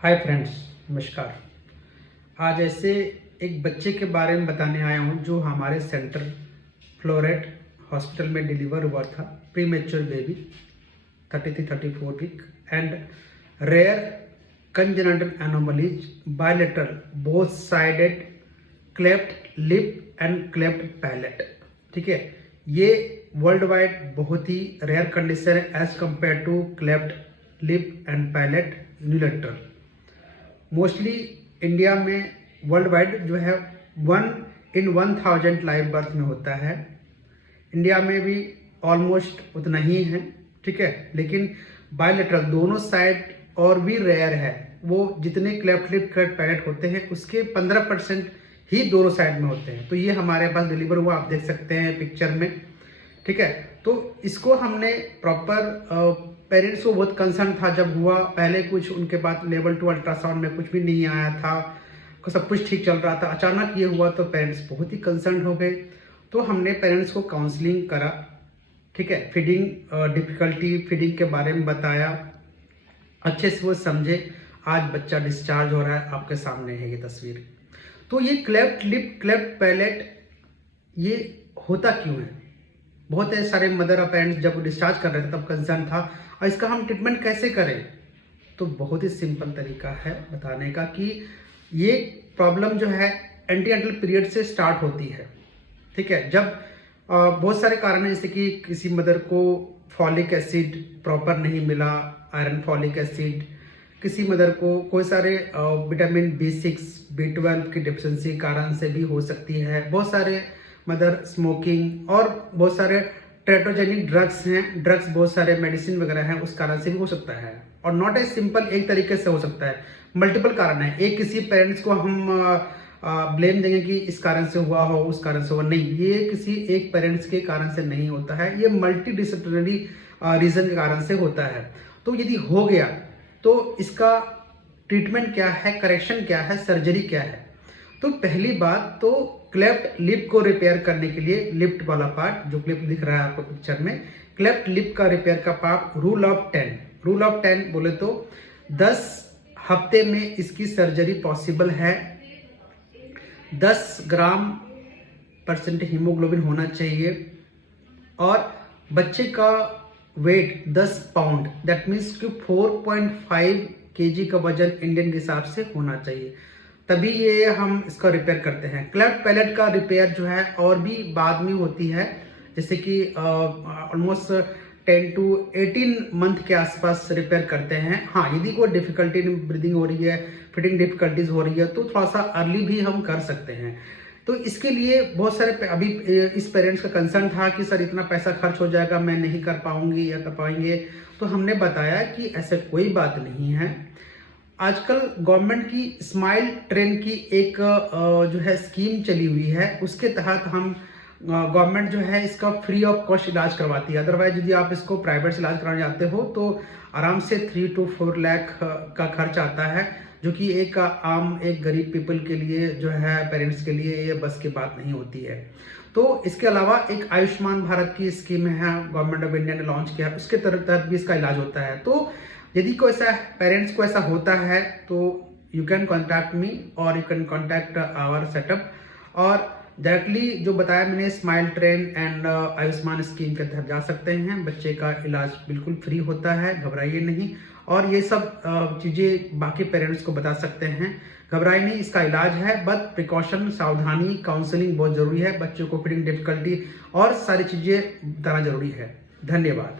Hi friends, नमस्कार। आज ऐसे एक बच्चे के बारे में बताने आया हूँ जो हमारे सेंटर फ्लोरेट हॉस्पिटल में डिलीवर हुआ था। Premature baby 33-34 week and rare congenital anomalies bilateral both sided cleft lip and cleft palate. ठीक है, ये वर्ल्ड वाइड बहुत ही रेयर कंडीशन है as compare to cleft lip and palate unilateral. Mostly India में world wide जो है 1 in 1000 live birth में होता है। इंडिया में भी ऑलमोस्ट उतना ही है। ठीक है, लेकिन बायलेटरल दोनों साइड और भी रेयर है। वो जितने क्लेफ्ट लिप क्लेफ्ट पैलेट होते हैं उसके 15% ही दोनों साइड में होते हैं। तो ये हमारे पास डिलीवर हुआ, आप देख सकते हैं पिक्चर में। ठीक है, तो इसको हमने प्रॉपर पेरेंट्स को बहुत कंसर्न था जब हुआ। पहले कुछ उनके बाद लेवल 2 अल्ट्रासाउंड में कुछ भी नहीं आया था, सब कुछ ठीक चल रहा था। अचानक ये हुआ तो पेरेंट्स बहुत ही कंसर्न हो गए। तो हमने पेरेंट्स को काउंसलिंग करा। ठीक है, फीडिंग डिफिकल्टी, फीडिंग के बारे में बताया, अच्छे से वो समझे। आज बच्चा डिस्चार्ज हो रहा है, आपके सामने है ये तस्वीर। तो ये क्लेफ्ट लिप क्लेफ्ट पैलेट ये होता क्यों है? बहुत सारे मदर और पेरेंट्स जब डिस्चार्ज कर रहे थे तब कंसर्न था, और इसका हम ट्रीटमेंट कैसे करें? तो बहुत ही सिंपल तरीका है बताने का कि ये प्रॉब्लम जो है एंटीनेटल पीरियड से स्टार्ट होती है। ठीक है, जब बहुत सारे कारण हैं, जैसे कि किसी मदर को फॉलिक एसिड प्रॉपर नहीं मिला, आयरन फॉलिक एसिड, किसी मदर को कोई सारे विटामिन B6 B12 की डिफिशिएंसी कारण से भी हो सकती है। बहुत सारे मदर स्मोकिंग और बहुत सारे टेट्रोजेनिक ड्रग्स हैं, ड्रग्स बहुत सारे मेडिसिन वगैरह हैं, उस कारण से भी हो सकता है। और नॉट ए सिंपल एक तरीके से हो सकता है, मल्टीपल कारण है। एक किसी पेरेंट्स को हम ब्लेम देंगे कि इस कारण से हुआ हो, उस कारण से हुआ, नहीं, ये किसी एक पेरेंट्स के कारण से नहीं होता है, ये मल्टी डिसिप्लिनरी रीजन के कारण से होता है। तो यदि हो गया तो इसका ट्रीटमेंट क्या है, करेक्शन क्या है, सर्जरी क्या है? तो पहली बात तो क्लेफ्ट लिप को रिपेयर करने के लिए लिफ्ट वाला पार्ट जो क्लिप दिख रहा है आपको पिक्चर में, क्लेफ्ट लिप का रिपेयर का पार्ट रूल ऑफ 10 बोले तो 10 हफ्ते में इसकी सर्जरी पॉसिबल है। 10 ग्राम % हीमोग्लोबिन होना चाहिए और बच्चे का वेट 10 पाउंड, दैट मीन्स कि 4.5 kg का वजन इंडियन के हिसाब से होना चाहिए, तभी ये हम इसका रिपेयर करते हैं। क्लेफ्ट पैलेट का रिपेयर जो है और भी बाद में होती है, जैसे कि ऑलमोस्ट 10 to 18 मंथ के आसपास रिपेयर करते हैं। हाँ, यदि कोई डिफिकल्टी ब्रीदिंग हो रही है, फिटिंग डिफिकल्टीज हो रही है तो थोड़ा सा अर्ली भी हम कर सकते हैं। तो इसके लिए बहुत सारे अभी इस पेरेंट्स का कंसर्न था कि सर इतना पैसा खर्च हो जाएगा, मैं नहीं कर पाऊंगी या कर पाएंगे। तो हमने बताया कि ऐसा कोई बात नहीं है। आजकल गवर्नमेंट की स्माइल ट्रेन की एक जो है स्कीम चली हुई है, उसके तहत हम गवर्नमेंट जो है इसका फ्री ऑफ कॉस्ट इलाज करवाती है। अदरवाइज यदि आप इसको प्राइवेट से इलाज कराने जाते हो तो आराम से 3 to 4 लाख का खर्च आता है, जो कि एक आम एक गरीब पीपल के लिए जो है पेरेंट्स के लिए ये बस की बात नहीं होती है। तो इसके अलावा एक आयुष्मान भारत की स्कीम है, गवर्नमेंट ऑफ इंडिया ने लॉन्च किया, उसके तहत भी इसका इलाज होता है। तो यदि कोई ऐसा पेरेंट्स को ऐसा होता है तो यू कैन कॉन्टैक्ट मी और you can contact our setup, और डायरेक्टली जो बताया मैंने Smile Train and Ayushman scheme के तहत जा सकते हैं। बच्चे का इलाज बिल्कुल फ्री होता है, घबराइए नहीं। और ये सब चीज़ें बाकी पेरेंट्स को बता सकते हैं, घबराइए नहीं, इसका इलाज है। बट प्रिकॉशन, सावधानी, काउंसलिंग बहुत जरूरी है। बच्चों को फीडिंग डिफिकल्टी और सारी चीज़ें बताना जरूरी है। धन्यवाद।